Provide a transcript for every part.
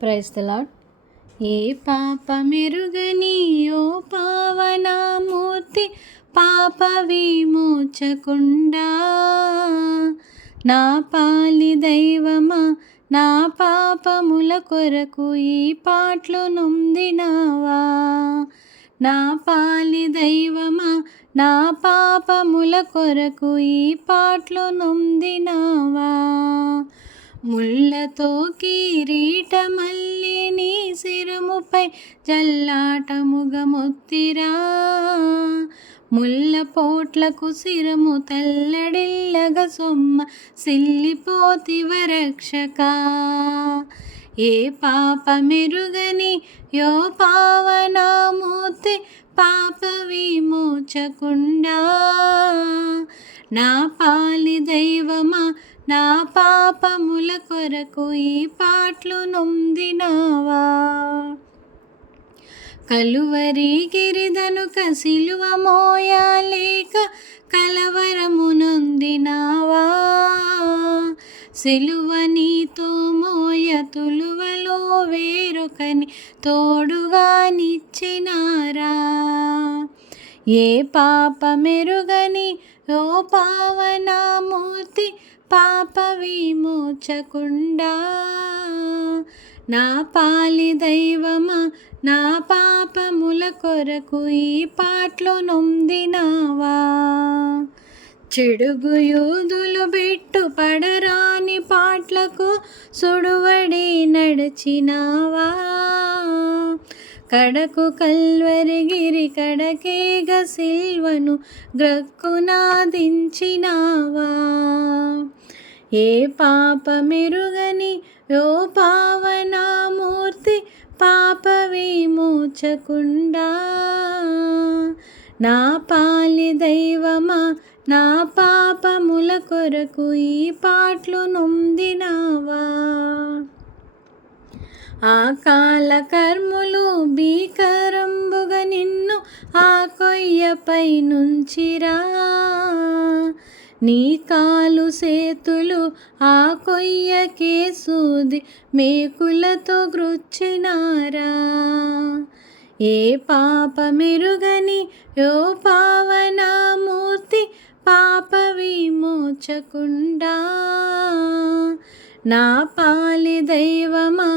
Praise the Lord. ఏ పాపమెరుగని ఓ పావనమూర్తి పాప విమోచకుండా, నా పాలి దైవమా నా పాపముల కొరకు ఈ పాటలు నొందినావా. నా పాలి దైవమా నా పాపముల కొరకు ఈ పాటలు నొందినావా. ముళ్ళతో కిరీటమల్లి నీ శిరముపై జల్లాటముగా మొత్తిరా, ముళ్ళ పోట్లకు శిరము తల్లడిల్లగ సొమ్మ సిల్లిపోతివ రక్షక. ఏ పాపమెరుగని యో పావనమూర్తి పాప విమోచకుండా, నా పాలి దైవమా నా పాపముల కొరకు ఈ పాటలు నొందినావా. కలువరి గిరిదనుక సిలువ మోయలేక కలవరము నొందినావా. సిలువ నీతో మోయ తులువలో వేరొకని తోడుగా నిచ్చినారా. ఏ పాపమెరుగని ఓ పావనమూర్తి పాప విమోచకుండా, నా పాలి దైవమా నా పాపముల కొరకు ఈ పాటలు నొందినావా. చెడుగు యూదులు బిట్టు పడరాని పాటలకు సుడువడి నడిచినావా. కడకు కల్వరిగిరి కడకేగ సిల్వను గ్రక్కునాదించినావా. ఏ పాపమెరుగని ఓ పావనమూర్తి పాప విమోచకుండా, నా పాలి దైవమా నా పాపముల కొరకు ఈ పాటలు నొందినావా. ఆ కాల కర్ములు భీకరంబుగా నిన్ను ఆ కొయ్యపై నుంచిరా, నీ కాలు సేతులు ఆ కొయ్యకే సూది మేకులతో గ్రుచ్చినారా. ఏ పాపమెరుగని యో పావనమూర్తి పాప విమోచకుండా, నా పాలి దైవమా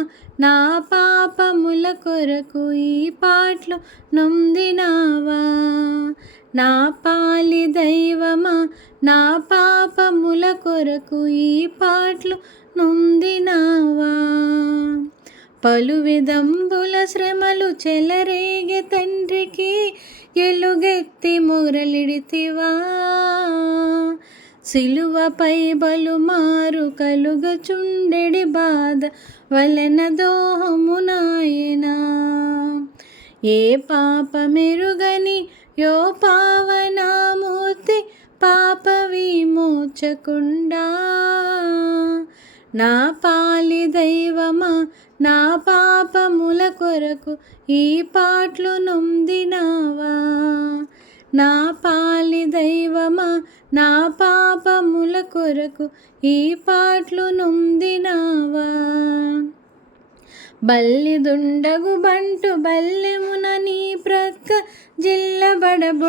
నా పాపముల కొరకు ఈ పాటలు నొందినావా. నా పాలి దైవమా నా పాపముల కొరకు ఈ పాటలు నొందినావా. పలు విధంబుల శ్రమలు చెలరేగే తండ్రికి ఎలుగెత్తి మురళిడితివా. సిలువపై బలుమారు కలుగచుండెడి బాధ వలన దోహము నాయనా. ఏ పాపమెరుగని యో పావనమూర్తి పాప విమోచకుండా, నా పాలి దైవమా నా పాపముల కొరకు ఈ పాటలు నొందినావా. నా పాలి దైవమా నా పాపముల కొరకు ఈ పాటలు నొందినావా. బల్లిదుండగు బంటు బల్లెమున నీ ప్రక్క జిల్లబడబొడిచినాడా.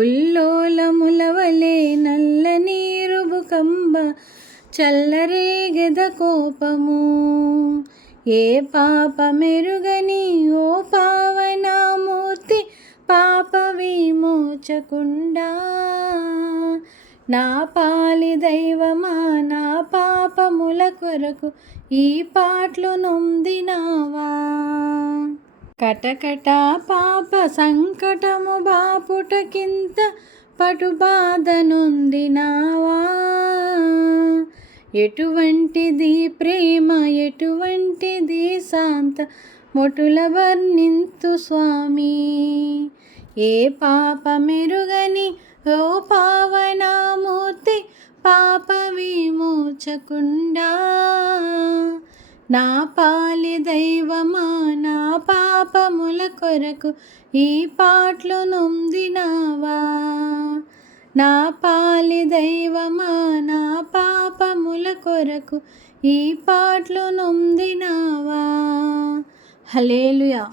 ఉల్లోలములవలే నల్ల నీరుబు కంబ చల్లరేగెద కోపము. ఏ పాపమెరుగని ఓ పావనమూర్తి పాప విమోచకుండా, నా పాలి దైవమా నా పాపముల కొరకు ఈ పాటలు నొందినావా. కటకట పాప సంకటము బాపుటకింత పటు బాధ నొందినావా. ఎటువంటిది ప్రేమ ఎటువంటిది శాంత మొటుల వర్ణింతు స్వామి. ఏ పాపమెరుగని ఓ పావనమూర్తి పాప విమోచకుండా, నా పాలి దైవమా నా పాపముల కొరకు ఈ పాటలు నొందినావా. నా పాలి దైవమా నా పాపముల కొరకు ఈ పాటలు నొందినావా. హల్లెలూయా.